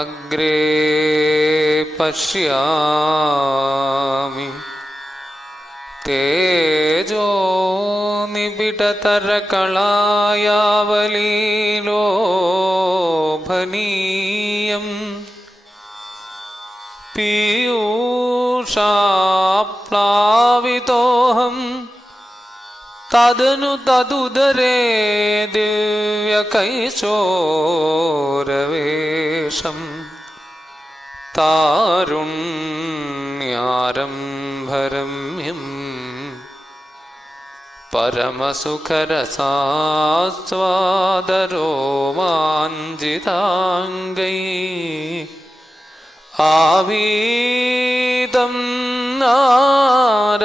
अग्रे पश्यामि तेजो निबिडतरकलायावलीलोभनीयम् पीयूषाप्लावितोऽहम् साधनु तदुदरे दिव्यकैशोरवेशम् तारुण्यारम्भरम्यम्। परमसुखरसास्वादरोमाञ्जिताङ्गै आवीदं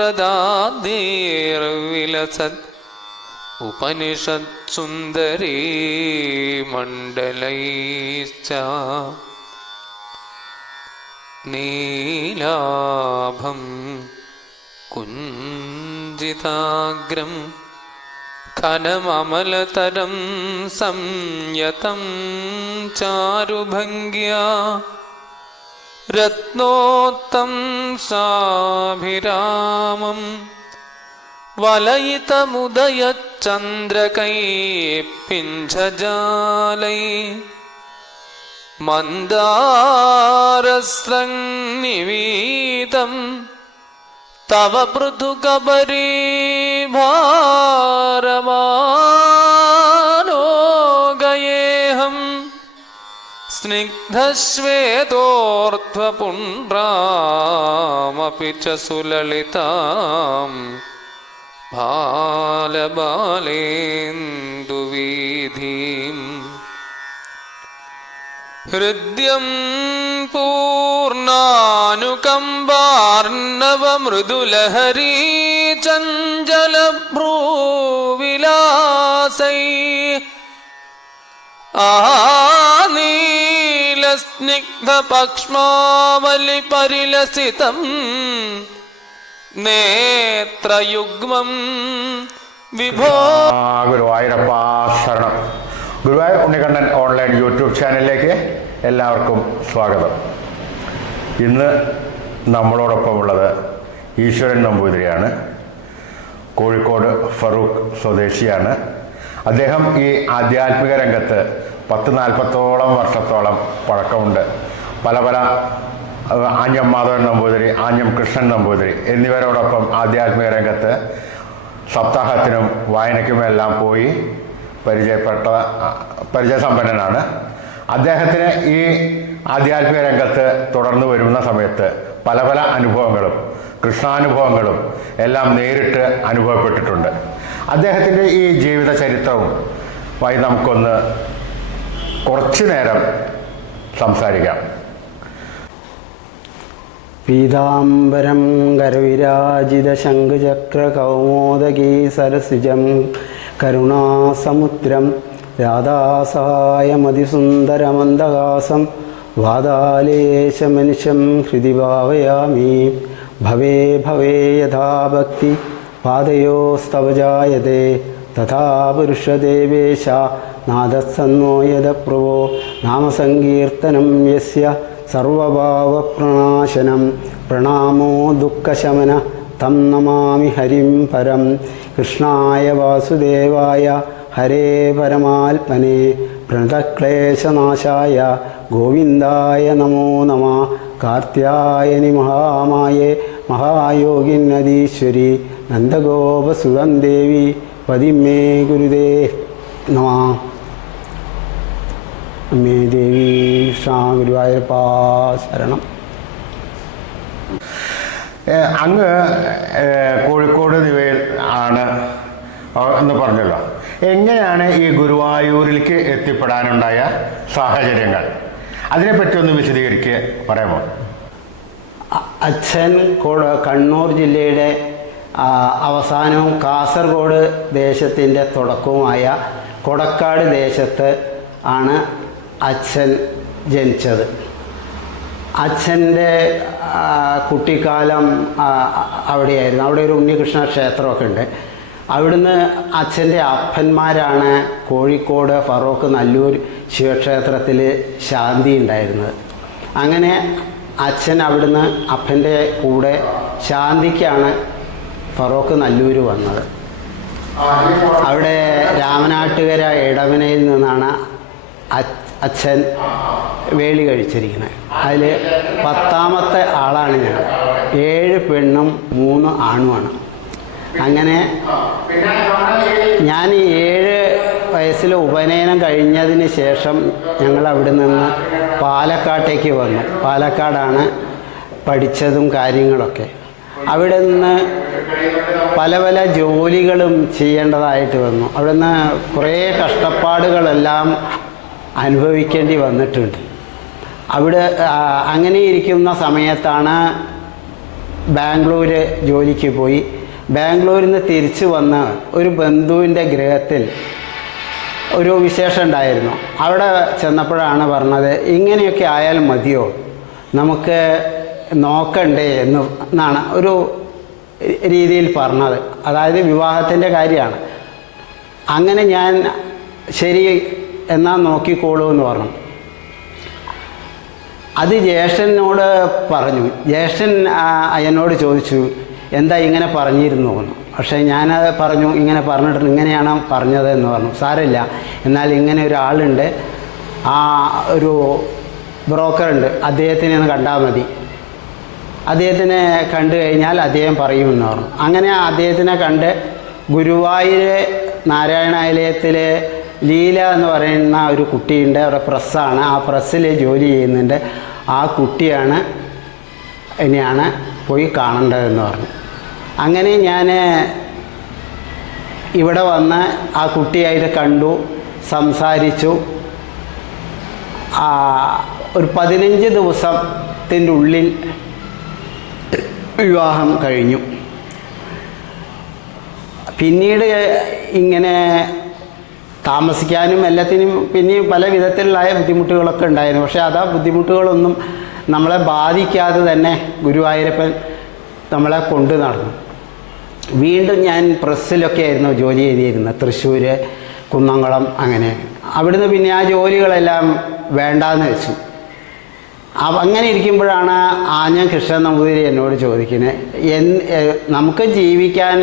स्वादरो माञ्जिताङ्गै ഉപനിഷത്സുന്ദരീ മണ്ഡലൈശ്ച നീലാഭം കുഞ്ചിതാഗ്രം ഖനമമലതരം സംയതം ചാരുഭംഗ്യാ രത്നോത്തം സാഭിരാമം वलयितमुदयच्चन्द्रकैपिञ्झजालै मन्दारस्रङ्निवीतम् तव पृथुकबरीभारवानो गयेऽहम् स्निग्धश्वेतोऽर्ध्वपुण्ड्रामपि च सुललिताम् लबालेन्दुवीधिम् हृद्यं पूर्णानुकम्बार्णवमृदुलहरी चञ्चलभ्रूविलासै अहा परिलसितम् നേത്രയുഗ്മം വിഭോ ഗുരുവായൂരപ്പ ശരണം ഗുരുവായൂർ ഉണ്ണികണ്ഠൻ ഓൺലൈൻ യൂട്യൂബ് ചാനലിലേക്ക് എല്ലാവർക്കും സ്വാഗതം. ഇന്ന് നമ്മളോടൊപ്പം ഉള്ളത് ഈശ്വരൻ നമ്പൂതിരിയാണ്. കോഴിക്കോട് ഫറൂഖ് സ്വദേശിയാണ്. അദ്ദേഹം ഈ ആധ്യാത്മിക രംഗത്ത് പത്ത് നാൽപ്പത്തോളം വർഷത്തോളം പഴക്കമുണ്ട്. പല പല ആഞ്ഞം മാധവൻ നമ്പൂതിരി ആഞ്ഞം കൃഷ്ണൻ നമ്പൂതിരി എന്നിവരോടൊപ്പം ആധ്യാത്മിക രംഗത്ത് സപ്താഹത്തിനും വായനയ്ക്കുമെല്ലാം പോയി പരിചയപ്പെട്ട പരിചയസമ്പന്നനാണ്. അദ്ദേഹത്തിന് ഈ ആധ്യാത്മിക രംഗത്ത് തുടർന്ന് വരുന്ന സമയത്ത് പല പല അനുഭവങ്ങളും കൃഷ്ണാനുഭവങ്ങളും എല്ലാം നേരിട്ട് അനുഭവപ്പെട്ടിട്ടുണ്ട്. അദ്ദേഹത്തിന്റെ ഈ ജീവിത ചരിത്രവും വൈ നമുക്കൊന്ന് കുറച്ചു നേരം സംസാരിക്കാം. പീതാംബരം കരവിരാജിതശംഖചക്രകൗമോദഗീ സരസിജം കരുണാസമുദ്രം രാധാസഹായമതിസുന്ദരമന്ദഹാസം വാതാലേശമനുഷ്യം ഹൃദി ഭാവയാമി. ഭവേ ഭവേ യഥാ ഭക്തി. പാദയോസ്തവ ജായത്തെ തഥാ പുരുഷദേവേശ. നാദസന്നോയത പ്രഭോ നാമസങ്കീർത്തനം യസ്യ. സർവഭാവപ്രണാശനം പ്രണാമോ ദുഃഖശമന തം നമാമി ഹരിം പരം. കൃഷ്ണായ വാസുദേവായ ഹരേ പരമാത്മനെ. പ്രണതക്ലേശനാശായ ഗോവിന്ദായ നമോ നമ. കാർത്യായനി മഹാമായേ മഹായോഗിന്നദീശ്വരി നന്ദഗോപസുതം ദേവി. പതിമേ ഗുരുദേ നമ. അമ്മേ ദേവി കൃഷ്ണ ഗുരുവായൂരപ്പാ ശരണം. അങ്ങ് കോഴിക്കോട് നിവയിൽ ആണ് എന്ന് പറഞ്ഞല്ലോ. എങ്ങനെയാണ് ഈ ഗുരുവായൂരിലേക്ക് എത്തിപ്പെടാനുണ്ടായ സാഹചര്യങ്ങൾ? അതിനെപ്പറ്റി ഒന്ന് വിശദീകരിക്കുക പറയാമോ? അച്ഛൻ കണ്ണൂർ ജില്ലയുടെ അവസാനവും കാസർഗോഡ് ദേശത്തിന്റെ തുടക്കവുമായ കൊടക്കാട് ദേശത്ത് ആണ് അച്ഛൻ ജനിച്ചത്. അച്ഛന്റെ കുട്ടിക്കാലം അവിടെയായിരുന്നു. അവിടെ ഒരു ഉണ്ണികൃഷ്ണ ക്ഷേത്രമൊക്കെ ഉണ്ട്. അവിടുന്ന് അച്ഛന്റെ അപ്പന്മാരാണ് കോഴിക്കോട് ഫറോക്ക് നല്ലൂർ ശിവക്ഷേത്രത്തിൽ ശാന്തി ഉണ്ടായിരുന്നത്. അങ്ങനെ അച്ഛൻ അവിടുന്ന് അപ്പന്റെ കൂടെ ശാന്തിക്കാണ് ഫറോക്ക് നല്ലൂർ വന്നത്. അവിടെ രാമനാട്ടുകര ഇടവനയിൽ നിന്നാണ് അച്ഛൻ വേളി കഴിച്ചിരിക്കുന്നത്. അതിൽ പത്താമത്തെ ആളാണ് ഞാൻ. ഏഴ് പെണ്ണും മൂന്ന് ആണുമാണ്. അങ്ങനെ ഞാൻ ഈ ഏഴ് വയസ്സിൽ ഉപനയനം കഴിഞ്ഞതിന് ശേഷം ഞങ്ങൾ അവിടെ നിന്ന് പാലക്കാട്ടേക്ക് വന്നു. പാലക്കാടാണ് പഠിച്ചതും കാര്യങ്ങളൊക്കെ. അവിടെ നിന്ന് പല പല ജോലികളും ചെയ്യേണ്ടതായിട്ട് വന്നു. അവിടെ നിന്ന് കുറേ കഷ്ടപ്പാടുകളെല്ലാം അനുഭവിക്കേണ്ടി വന്നിട്ടുണ്ട്. അവിടെ അങ്ങനെ ഇരിക്കുന്ന സമയത്താണ് ബാംഗ്ലൂര് ജോലിക്ക് പോയി. ബാംഗ്ലൂരിൽ നിന്ന് തിരിച്ചു വന്ന് ഒരു ബന്ധുവിന്റെ ഗൃഹത്തിൽ ഒരു വിശേഷം ഉണ്ടായിരുന്നു. അവിടെ ചെന്നപ്പോഴാണ് പറഞ്ഞത് ഇങ്ങനെയൊക്കെ ആയാൽ മതിയോ? നമുക്ക് നോക്കണ്ടേ? എന്ന് എന്നാണ് ഒരു രീതിയിൽ പറഞ്ഞത്. അതായത് വിവാഹത്തിന്റെ കാര്യമാണ്. അങ്ങനെ ഞാൻ ശരി എന്നാൽ നോക്കിക്കോളൂ എന്ന് പറഞ്ഞു. അത് ജ്യേഷ്ഠനോട് പറഞ്ഞു. ജ്യേഷ്ഠൻ എന്നോട് ചോദിച്ചു എന്താ ഇങ്ങനെ പറഞ്ഞിരുന്നു? എന്ന്. പക്ഷേ ഞാനത് പറഞ്ഞു ഇങ്ങനെ പറഞ്ഞിട്ട് ഇങ്ങനെയാണ് പറഞ്ഞത് എന്ന് പറഞ്ഞു. സാരമില്ല. എന്നാൽ ഇങ്ങനെ ഒരാളുണ്ട്. ആ ഒരു ബ്രോക്കറുണ്ട് അദ്ദേഹത്തിനെ ഒന്ന് കണ്ടാൽ മതി. അദ്ദേഹത്തിനെ കണ്ടു കഴിഞ്ഞാൽ അദ്ദേഹം പറയുമെന്ന് പറഞ്ഞു. അങ്ങനെ അദ്ദേഹത്തിനെ കണ്ട് ഗുരുവായൂർ നാരായണാലയത്തിലെ ലീല എന്ന് പറയുന്ന ഒരു കുട്ടിയുണ്ട്. അവിടെ പ്രസ്സാണ്. ആ പ്രസ്സിൽ ജോലി ചെയ്യുന്നുണ്ട്. ആ കുട്ടിയാണ് എന്നെയാണ് പോയി കാണേണ്ടതെന്ന് പറഞ്ഞു. അങ്ങനെ ഞാൻ ഇവിടെ വന്ന് ആ കുട്ടിയായിട്ട് കണ്ടു സംസാരിച്ചു. ഒരു പതിനഞ്ച് ദിവസത്തിന്റെ ഉള്ളിൽ വിവാഹം കഴിഞ്ഞു. പിന്നീട് ഇങ്ങനെ താമസിക്കാനും എല്ലാത്തിനും പിന്നെയും പല വിധത്തിലുള്ള ബുദ്ധിമുട്ടുകളൊക്കെ ഉണ്ടായിരുന്നു. പക്ഷേ അതാ ബുദ്ധിമുട്ടുകളൊന്നും നമ്മളെ ബാധിക്കാതെ തന്നെ ഗുരുവായൂരപ്പൻ നമ്മളെ കൊണ്ടു നടന്നു. വീണ്ടും ഞാൻ പ്രസ്സിലൊക്കെ ആയിരുന്നു ജോലി ചെയ്തിരുന്നത്. തൃശ്ശൂർ കുന്നംകുളം അങ്ങനെ. അവിടുന്ന് പിന്നെ ആ ജോലികളെല്ലാം വേണ്ടാന്ന് വെച്ചു. അങ്ങനെ ഇരിക്കുമ്പോഴാണ് ആഞ്ഞം കൃഷ്ണൻ നമ്പൂതിരി എന്നോട് ചോദിക്കുന്നത് നമുക്ക് ജീവിക്കാൻ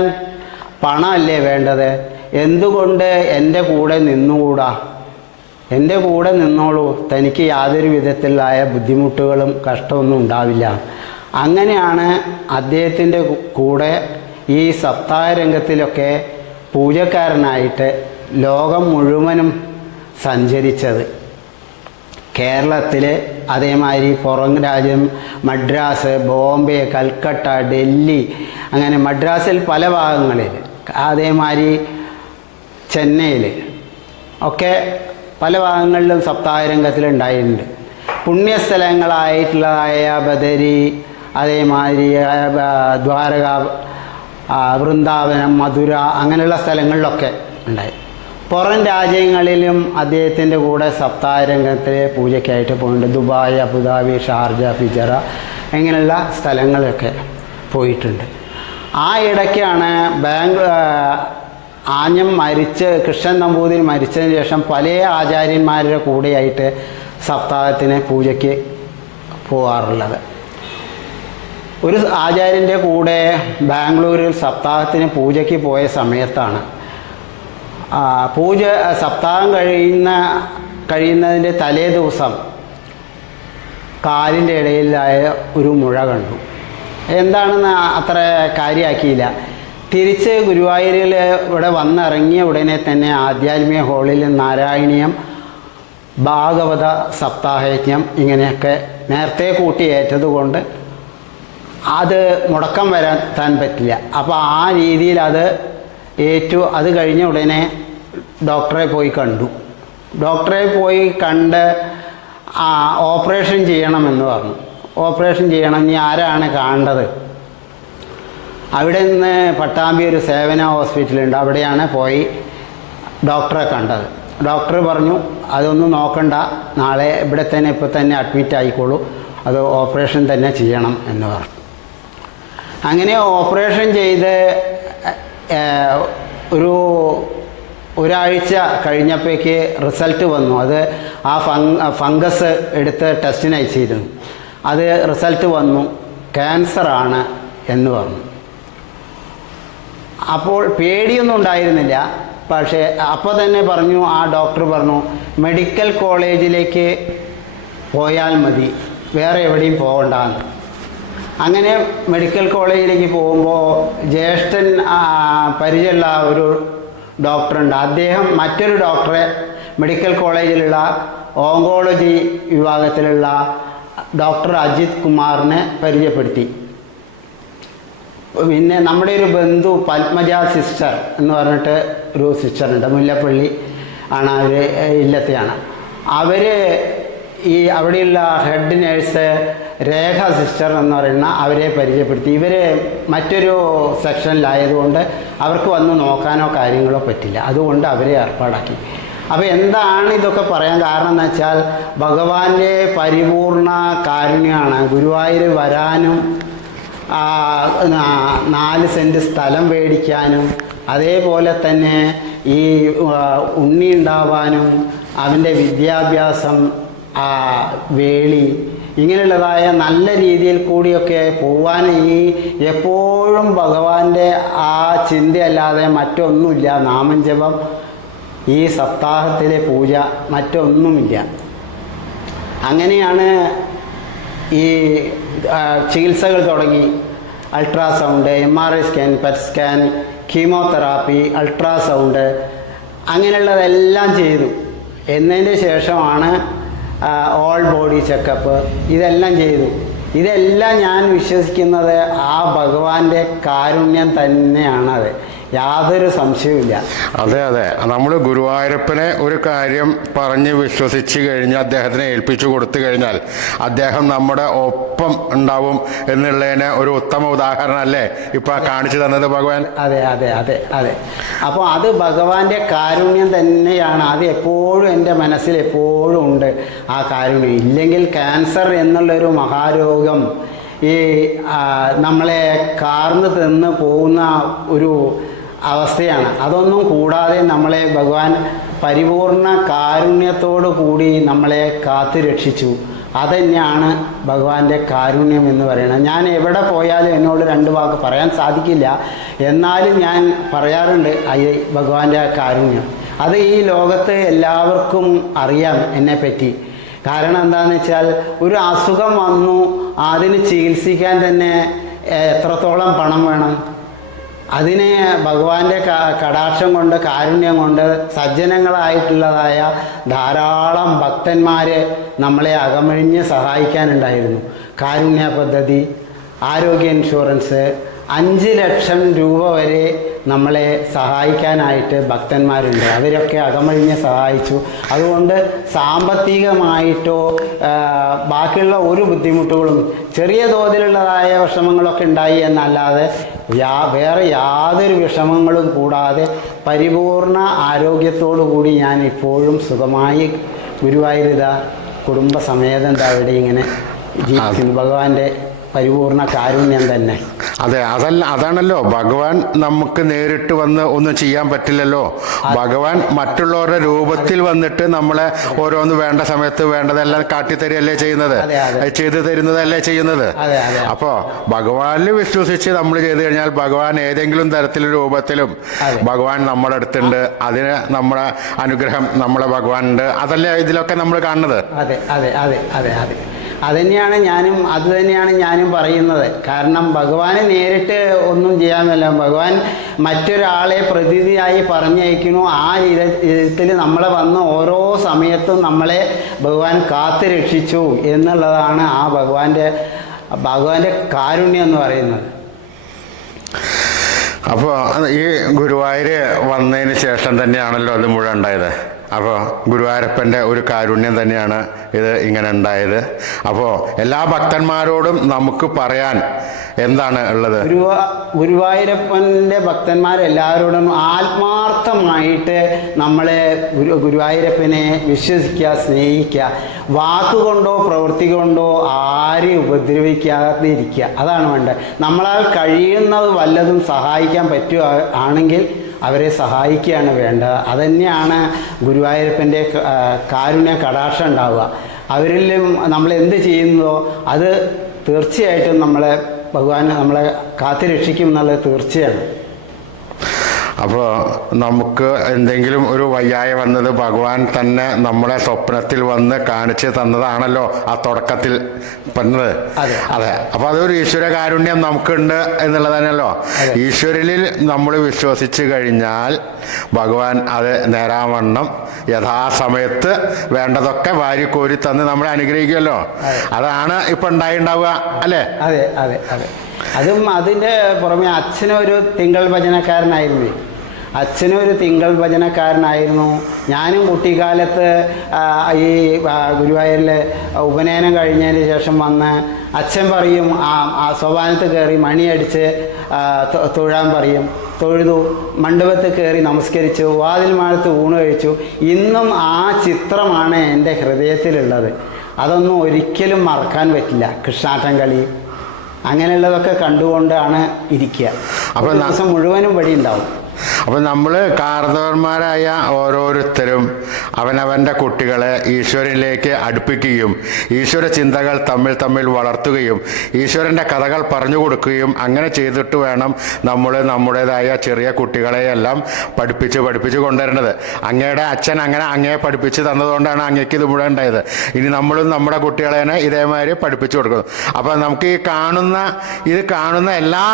പണമല്ലേ വേണ്ടത്? എന്തുകൊണ്ട് എന്റെ കൂടെ നിന്നുകൂടാ? എന്റെ കൂടെ നിന്നോളൂ. തനിക്ക് യാതൊരു വിധത്തിലായ ബുദ്ധിമുട്ടുകളും കഷ്ടമൊന്നും ഉണ്ടാവില്ല. അങ്ങനെയാണ് അദ്ദേഹത്തിന്റെ കൂടെ ഈ സപ്താഹ രംഗത്തിലൊക്കെ പൂജക്കാരനായിട്ട് ലോകം മുഴുവനും സഞ്ചരിച്ചത്. കേരളത്തിൽ അതേമാതിരി പുറം രാജ്യം മദ്രാസ് ബോംബെ കൽക്കട്ട ഡൽഹി അങ്ങനെ മദ്രാസിൽ പല ഭാഗങ്ങളിൽ അതേമാതിരി ചെന്നൈയിൽ ഒക്കെ പല ഭാഗങ്ങളിലും സപ്താഹ രംഗത്തിൽ ഉണ്ടായിട്ടുണ്ട് പുണ്യസ്ഥലങ്ങളായിട്ടുള്ളതായ ബദരി അതേമാതിരി ദ്വാരക വൃന്ദാവനം മധുര അങ്ങനെയുള്ള സ്ഥലങ്ങളിലൊക്കെ ഉണ്ടായി. പുറം രാജ്യങ്ങളിലും അദ്ദേഹത്തിന്റെ കൂടെ സപ്താഹ രംഗത്തിൽ പൂജയ്ക്കായിട്ട് പോയിട്ടുണ്ട്. ദുബായ് അബുദാബി ഷാർജ ഫിജറ ഇങ്ങനെയുള്ള സ്ഥലങ്ങളിലൊക്കെ പോയിട്ടുണ്ട്. ആ ഇടയ്ക്കാണ് ബാംഗ്ലൂ ആഞ്ഞം മരിച്ച് കൃഷ്ണൻ നമ്പൂതിരി മരിച്ചതിന് ശേഷം പല ആചാര്യന്മാരുടെ കൂടെയായിട്ട് സപ്താഹത്തിന് പൂജയ്ക്ക് പോകാറുള്ളത് ഒരു ആചാര്യന്റെ കൂടെ ബാംഗ്ലൂരിൽ സപ്താഹത്തിന് പൂജയ്ക്ക് പോയ സമയത്താണ്. പൂജ സപ്താഹം കഴിയുന്ന കഴിയുന്നതിന്റെ തലേ ദിവസം കാലിന്റെ ഇടയിലായ ഒരു മുഴ കണ്ടു. എന്താണെന്ന് അത്ര കാര്യമാക്കിയില്ല. തിരിച്ച് ഗുരുവായൂരിൽ ഇവിടെ വന്നിറങ്ങിയ ഉടനെ തന്നെ ആധ്യാത്മിക ഹോളിൽ നാരായണീയം ഭാഗവത സപ്താഹയജ്ഞം ഇങ്ങനെയൊക്കെ നേരത്തെ കൂട്ടി ഏറ്റതുകൊണ്ട് അത് മുടക്കം വരാൻ താൻ പറ്റില്ല. അപ്പോൾ ആ രീതിയിൽ അത് ഏറ്റു അത് കഴിഞ്ഞ ഉടനെ ഡോക്ടറെ പോയി കണ്ടു. ഡോക്ടറെ പോയി കണ്ട് ഓപ്പറേഷൻ ചെയ്യണമെന്ന് പറഞ്ഞു. ഓപ്പറേഷൻ ചെയ്യണം നീ ആരാണ് കാണേണ്ടത്? അവിടെ നിന്ന് പട്ടാമ്പി ഒരു സേവന ഹോസ്പിറ്റലുണ്ട്. അവിടെയാണ് പോയി ഡോക്ടറെ കണ്ടത്. ഡോക്ടർ പറഞ്ഞു അതൊന്നും നോക്കണ്ട. നാളെ ഇവിടെ തന്നെ ഇപ്പോൾ തന്നെ അഡ്മിറ്റ് ആയിക്കോളൂ. അത് ഓപ്പറേഷൻ തന്നെ ചെയ്യണം എന്ന് പറഞ്ഞു. അങ്ങനെ ഓപ്പറേഷൻ ചെയ്ത് ഒരു ഒരാഴ്ച കഴിഞ്ഞപ്പോഴേക്ക് റിസൾട്ട് വന്നു. അത് ആ ഫംഗസ് എടുത്ത് ടെസ്റ്റിന് അയച്ചിരുന്നു. അത് റിസൾട്ട് വന്നു. ക്യാൻസറാണ് എന്ന് പറഞ്ഞു. അപ്പോൾ പേടിയൊന്നും ഉണ്ടായിരുന്നില്ല. പക്ഷേ അപ്പോൾ തന്നെ പറഞ്ഞു ആ ഡോക്ടർ പറഞ്ഞു മെഡിക്കൽ കോളേജിലേക്ക് പോയാൽ മതി. വേറെ എവിടെയും പോകണ്ട അങ്ങനെ മെഡിക്കൽ കോളേജിലേക്ക് പോകുമ്പോൾ ജ്യേഷ്ഠൻ പരിചയമുള്ള ഒരു ഡോക്ടറുണ്ട്. അദ്ദേഹം മറ്റൊരു ഡോക്ടറെ മെഡിക്കൽ കോളേജിലുള്ള ഓങ്കോളജി വിഭാഗത്തിലുള്ള ഡോക്ടർ അജിത് കുമാറിനെ പരിചയപ്പെടുത്തി. പിന്നെ നമ്മുടെ ഒരു ബന്ധു പത്മജ സിസ്റ്റർ എന്ന് പറഞ്ഞിട്ട് ഒരു സിസ്റ്ററുണ്ട് മുല്ലപ്പള്ളി ആണ് അവർ ഇല്ലത്തെയാണ്. അവർ ഈ അവിടെയുള്ള ഹെഡ് നേഴ്സ് രേഖ സിസ്റ്റർ എന്ന് പറയുന്ന അവരെ പരിചയപ്പെടുത്തി. ഇവർ മറ്റൊരു സെക്ഷനിലായതുകൊണ്ട് അവർക്ക് വന്ന് നോക്കാനോ കാര്യങ്ങളോ പറ്റില്ല. അതുകൊണ്ട് അവരെ ഏർപ്പാടാക്കി. അപ്പോൾ എന്താണ് ഇതൊക്കെ പറയാൻ കാരണം എന്ന് വെച്ചാൽ ഭഗവാന്റെ പരിപൂർണ കാരുണ്യമാണ്. ഗുരുവായൂർ വരാനും നാല് സെന്റ് സ്ഥലം മേടിക്കാനും അതേപോലെ തന്നെ ഈ ഉണ്ണി ഉണ്ടാവാനും അവന്റെ വിദ്യാഭ്യാസം വേളി ഇങ്ങനെയുള്ളതായ നല്ല രീതിയിൽ കൂടിയൊക്കെ പോവാൻ ഈ എപ്പോഴും ഭഗവാന്റെ ആ ചിന്തയല്ലാതെ മറ്റൊന്നുമില്ല. നാമജപം ഈ സപ്താഹത്തിലെ പൂജ മറ്റൊന്നുമില്ല. അങ്ങനെയാണ് ഈ ചികിത്സകൾ തുടങ്ങി. Ultrasound M R I scan PET scan chemotherapy ultrasound അങ്ങനെയുള്ളതെല്ലാം ചെയ്തു. എന്നതിന് ശേഷമാണ് ഓൾ ബോഡി ചെക്കപ്പ് ഇതെല്ലാം ചെയ്തു. ഇതെല്ലാം ഞാൻ വിശ്വസിക്കുന്നത് ആ ഭഗവാന്റെ കാരുണ്യം തന്നെയാണത്. യാതൊരു സംശയവുമില്ല. അതെ അതെ. നമ്മൾ ഗുരുവായൂരപ്പനെ ഒരു കാര്യം പറഞ്ഞ് വിശ്വസിച്ച് കഴിഞ്ഞ് അദ്ദേഹത്തിനെ ഏൽപ്പിച്ചു കൊടുത്തു കഴിഞ്ഞാൽ അദ്ദേഹം നമ്മുടെ ഒപ്പം ഉണ്ടാവും എന്നുള്ളതിന് ഒരു ഉത്തമ ഉദാഹരണം അല്ലേ ഇപ്പൊ കാണിച്ചു തന്നത് ഭഗവാൻ? അതെ അതെ അതെ അതെ. അപ്പോൾ അത് ഭഗവാന്റെ കാരുണ്യം തന്നെയാണ്. അത് എപ്പോഴും എന്റെ മനസ്സിൽ എപ്പോഴും ഉണ്ട് ആ കാരുണ്യം. ഇല്ലെങ്കിൽ ക്യാൻസർ എന്നുള്ളൊരു മഹാരോഗം ഈ നമ്മളെ കാർന്ന് തിന്ന് പോകുന്ന ഒരു അവസ്ഥയാണ്. അതൊന്നും കൂടാതെ നമ്മളെ ഭഗവാൻ പരിപൂർണ കാരുണ്യത്തോടു കൂടി നമ്മളെ കാത്തു രക്ഷിച്ചു. അതന്നെയാണ് ഭഗവാന്റെ കാരുണ്യം എന്ന് പറയുന്നത്. ഞാൻ എവിടെ പോയാലും എന്നോട് രണ്ട് വാക്ക് പറയാൻ സാധിക്കില്ല. എന്നാലും ഞാൻ പറയാറുണ്ട് അയ്യ ഭഗവാന്റെ കാരുണ്യം. അത് ഈ ലോകത്ത് എല്ലാവർക്കും അറിയാം എന്നെ പറ്റി കാരണം എന്താണെന്ന് വെച്ചാൽ ഒരു അസുഖം വന്നു അതിന് ചികിത്സിക്കാൻ തന്നെ എത്രത്തോളം പണം വേണം? അതിനെ ഭഗവാന്റെ കടാക്ഷം കൊണ്ട് കാരുണ്യം കൊണ്ട് സജ്ജനങ്ങളായിട്ടുള്ളതായ ധാരാളം ഭക്തന്മാരെ നമ്മളെ അകമഴിഞ്ഞ് സഹായിക്കാനുണ്ടായിരുന്നു. കാരുണ്യ പദ്ധതി ആരോഗ്യ ഇൻഷുറൻസ് അഞ്ച് ലക്ഷം രൂപ വരെ നമ്മളെ സഹായിക്കാനായിട്ട് ഭക്തന്മാരുണ്ട്. അവരൊക്കെ അകമഴിഞ്ഞ് സഹായിച്ചു. അതുകൊണ്ട് സാമ്പത്തികമായിട്ടോ ബാക്കിയുള്ള ഒരു ബുദ്ധിമുട്ടുകളും ചെറിയ തോതിലുള്ളതായ വിഷമങ്ങളൊക്കെ ഉണ്ടായി എന്നല്ലാതെ യാ വേറെ യാതൊരു വിഷമങ്ങളും കൂടാതെ പരിപൂർണ ആരോഗ്യത്തോടു കൂടി ഞാൻ ഇപ്പോഴും സുഖമായി ഗുരുവായൂരിത കുടുംബസമേതം ദാ ഇങ്ങനെ ഭഗവാന്റെ പരിപൂർണ കാരുണ്യം തന്നെ. അതെ അതല്ല അതാണല്ലോ. ഭഗവാൻ നമുക്ക് നേരിട്ട് വന്ന് ഒന്നും ചെയ്യാൻ പറ്റില്ലല്ലോ. ഭഗവാൻ മറ്റുള്ളവരുടെ രൂപത്തിൽ വന്നിട്ട് നമ്മളെ ഓരോന്ന് വേണ്ട സമയത്ത് വേണ്ടതെല്ലാം കാട്ടിത്തരികയല്ലേ ചെയ്യുന്നത്. ചെയ്തു തരുന്നതല്ലേ ചെയ്യുന്നത്. അപ്പോ ഭഗവാനിൽ വിശ്വസിച്ച് നമ്മൾ ചെയ്തു കഴിഞ്ഞാൽ ഭഗവാൻ ഏതെങ്കിലും തരത്തിലും രൂപത്തിലും. ഭഗവാൻ നമ്മുടെ അടുത്തുണ്ട്. അതിന് നമ്മുടെ അനുഗ്രഹം നമ്മളെ ഭഗവാനുണ്ട്. അതല്ലേ ഇതിലൊക്കെ നമ്മൾ കാണുന്നത്? അതെ അതെ അതെ അതെ അതെ. അതുതന്നെയാണ് ഞാനും അത് തന്നെയാണ് ഞാനും പറയുന്നത്. കാരണം ഭഗവാന് നേരിട്ട് ഒന്നും ചെയ്യാൻ പറ്റില്ല ഭഗവാൻ മറ്റൊരാളെ പ്രതിനിധിയായി പറഞ്ഞയക്കുന്നു. ആ വിധത്തിൽ നമ്മളെ വന്ന് ഓരോ സമയത്തും നമ്മളെ ഭഗവാൻ കാത്തു രക്ഷിച്ചു എന്നുള്ളതാണ് ആ ഭഗവാന്റെ ഭഗവാന്റെ കാരുണ്യം എന്ന് പറയുന്നത്. അപ്പോൾ ഈ ഗുരുവായൂര് വന്നതിന് ശേഷം തന്നെയാണല്ലോ അത് മുഴുവൻ ഉണ്ടായത്? അപ്പോൾ ഗുരുവായൂരപ്പന്റെ ഒരു കാരുണ്യം തന്നെയാണ് ഇത് ഇങ്ങനെ ഉണ്ടായത്. അപ്പോൾ എല്ലാ ഭക്തന്മാരോടും നമുക്ക് പറയാൻ എന്താണ് ഉള്ളത്? ഗുരുവാ ഗുരുവായൂരപ്പന്റെ ഭക്തന്മാരെല്ലാവരോടും ആത്മാർത്ഥമായിട്ട് നമ്മളെ ഗുരു ഗുരുവായൂരപ്പനെ വിശ്വസിക്കുക സ്നേഹിക്കുക വാക്കുകൊണ്ടോ പ്രവൃത്തി കൊണ്ടോ ആരെയും ഉപദ്രവിക്കാതെ ഇരിക്കുക അതാണ് വേണ്ടത്. നമ്മളാൽ കഴിയുന്നത് വല്ലതും സഹായിക്കാൻ പറ്റുക ആണെങ്കിൽ അവരെ സഹായിക്കുകയാണ് വേണ്ടത്. അതുതന്നെയാണ് ഗുരുവായൂരപ്പന്റെ കാരുണ്യ കടാക്ഷം ഉണ്ടാവുക. അവരിലും നമ്മൾ എന്ത് ചെയ്യുന്നതോ അത് തീർച്ചയായിട്ടും നമ്മളെ ഭഗവാൻ നമ്മളെ കാത്തുരക്ഷിക്കും എന്നുള്ളത് തീർച്ചയാണ്. അപ്പോൾ നമുക്ക് എന്തെങ്കിലും ഒരു വയ്യായ വന്നത് ഭഗവാൻ തന്നെ നമ്മുടെ സ്വപ്നത്തിൽ വന്ന് കാണിച്ചു തന്നതാണല്ലോ ആ തുടക്കത്തിൽ പറഞ്ഞത്. അതെ. അപ്പോൾ അതൊരു ഈശ്വര കാരുണ്യം നമുക്കുണ്ട് എന്നുള്ളത് തന്നെയല്ലോ. ഈശ്വരനിൽ നമ്മൾ വിശ്വസിച്ച് കഴിഞ്ഞാൽ ഭഗവാൻ അത് നേരാവണ്ണം യഥാസമയത്ത് വേണ്ടതൊക്കെ വാരിക്കോരി തന്ന് നമ്മളെ അനുഗ്രഹിക്കുമല്ലോ. അതാണ് ഇപ്പം ഉണ്ടായിണ്ടാവുക അല്ലേ? അതെ അതെ അതെ. അതും അതിന്റെ പുറമെ അച്ഛനൊരു തിങ്കൾ ഭജനക്കാരനായിരുന്നു. അച്ഛനും ഒരു തിങ്കൾ ഭജനക്കാരനായിരുന്നു. ഞാനും കുട്ടിക്കാലത്ത് ഈ ഗുരുവായൂരിൽ ഉപനയനം കഴിഞ്ഞതിന് ശേഷം വന്ന് അച്ഛൻ പറയും ആ ആ സോപാനത്ത് കയറി മണിയടിച്ച് തൊഴാൻ പറയും. തൊഴുതു മണ്ഡപത്തിൽ കയറി നമസ്കരിച്ചു വാതിൽ മാഴത്ത് ഊണ് കഴിച്ചു. ഇന്നും ആ ചിത്രമാണ് എന്റെ ഹൃദയത്തിലുള്ളത്. അതൊന്നും ഒരിക്കലും മറക്കാൻ പറ്റില്ല കൃഷ്ണാട്ടം കളി. അങ്ങനെയുള്ളതൊക്കെ കണ്ടുകൊണ്ടാണ് ഇരിക്കുക. അപ്പോൾ ദിവസം മുഴുവനും വഴി ഉണ്ടാവും. അപ്പം നമ്മൾ കാർന്നവന്മാരായ ഓരോരുത്തരും അവനവന്റെ കുട്ടികളെ ഈശ്വരനിലേക്ക് അടുപ്പിക്കുകയും ഈശ്വര ചിന്തകൾ തമ്മിൽ തമ്മിൽ വളർത്തുകയും ഈശ്വരന്റെ കഥകൾ പറഞ്ഞു കൊടുക്കുകയും അങ്ങനെ ചെയ്തിട്ട് വേണം നമ്മൾ നമ്മുടേതായ ചെറിയ കുട്ടികളെയെല്ലാം പഠിപ്പിച്ച് പഠിപ്പിച്ച് കൊണ്ടുവരേണ്ടത്. അങ്ങയുടെ അച്ഛൻ അങ്ങനെ അങ്ങയെ പഠിപ്പിച്ച് തന്നതുകൊണ്ടാണ് അങ്ങേക്ക് ഇത് മുഴുവൻ ഉണ്ടായത്. ഇനി നമ്മളും നമ്മുടെ കുട്ടികളെ ഇതേമാതിരി പഠിപ്പിച്ചു കൊടുക്കുന്നു. അപ്പം നമുക്ക് ഈ കാണുന്ന ഇത് കാണുന്ന എല്ലാ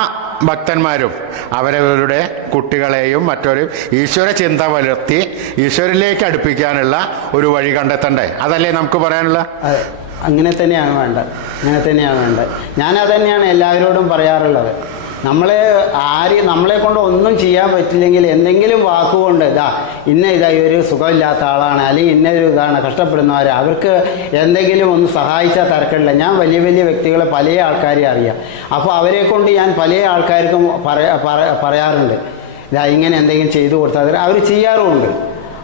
ഭക്തന്മാരും അവരവരുടെ കുട്ടികളെയും മറ്റൊരു ഈശ്വര ചിന്ത വളർത്തി ഈശ്വരിലേക്ക് അടുപ്പിക്കാനുള്ള ഒരു വഴി കണ്ടെത്തണ്ടേ? അതല്ലേ നമുക്ക് പറയാനുള്ള? അങ്ങനെ തന്നെയാണ് വേണ്ടത്. അങ്ങനെ തന്നെയാണ് വേണ്ടത്. ഞാൻ തന്നെയാണ് എല്ലാവരോടും പറയാറുള്ളത്. നമ്മളെ ആര് നമ്മളെ കൊണ്ട് ഒന്നും ചെയ്യാൻ പറ്റില്ലെങ്കിൽ എന്തെങ്കിലും വാക്കുകൊണ്ട് ഇതാ ഇന്ന ഇതാ ഒരു സുഖമില്ലാത്ത ആളാണ് അല്ലെങ്കിൽ ഇന്ന ഒരു ഇതാണ് കഷ്ടപ്പെടുന്നവർ അവർക്ക് എന്തെങ്കിലും ഒന്ന് സഹായിച്ചാൽ തരക്കില്ല ഞാൻ വലിയ വലിയ വ്യക്തികളെ പല ആൾക്കാരെ അറിയാം. അപ്പോൾ അവരെ കൊണ്ട് ഞാൻ പല ആൾക്കാർക്കും പറയാറുണ്ട്. ഇതാ ഇങ്ങനെ എന്തെങ്കിലും ചെയ്തു കൊടുത്താൽ അവർ ചെയ്യാറുമുണ്ട്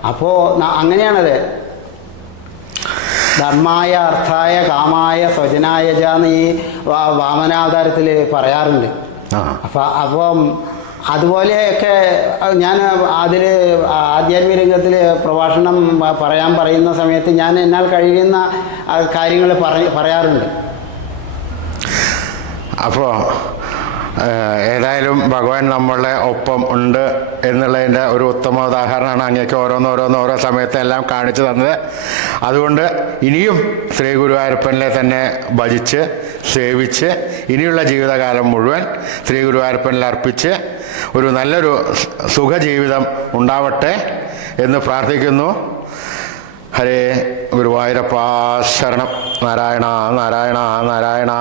അപ്പോൾ അങ്ങനെയാണത്. ധർമായ അർത്ഥായ കാമായ സ്വജനായ ചാന്ന് ഈ വാമനാവതാരത്തിൽ പറയാറുണ്ട്. ആ. അപ്പം അപ്പം അതുപോലെയൊക്കെ ഞാൻ അതിൽ ആധ്യാത്മിക രംഗത്തിൽ പ്രഭാഷണം പറയാൻ പറയുന്ന സമയത്ത് ഞാൻ എന്നാൽ കഴിയുന്ന കാര്യങ്ങൾ പറയാറുണ്ട്. അപ്പോൾ ഏതായാലും ഭഗവാൻ നമ്മളെ ഒപ്പം ഉണ്ട് എന്നുള്ളതിന്റെ ഒരു ഉത്തമ ഉദാഹരണമാണ് അങ്ങേക്ക് ഓരോന്നോരോന്ന് ഓരോന്ന് ഓരോ സമയത്ത് എല്ലാം കാണിച്ചു തന്നത്. അതുകൊണ്ട് ഇനിയും ശ്രീ ഗുരുവായൂരപ്പനെ തന്നെ ഭജിച്ച് സേവിച്ച് ഇനിയുള്ള ജീവിതകാലം മുഴുവൻ ശ്രീ ഗുരുവായൂരപ്പനിൽ അർപ്പിച്ച് ഒരു നല്ലൊരു സുഖജീവിതം ഉണ്ടാവട്ടെ എന്ന് പ്രാർത്ഥിക്കുന്നു. ഹരേ ഗുരുവായൂരപ്പ ശരണം. നാരായണ നാരായണ നാരായണ.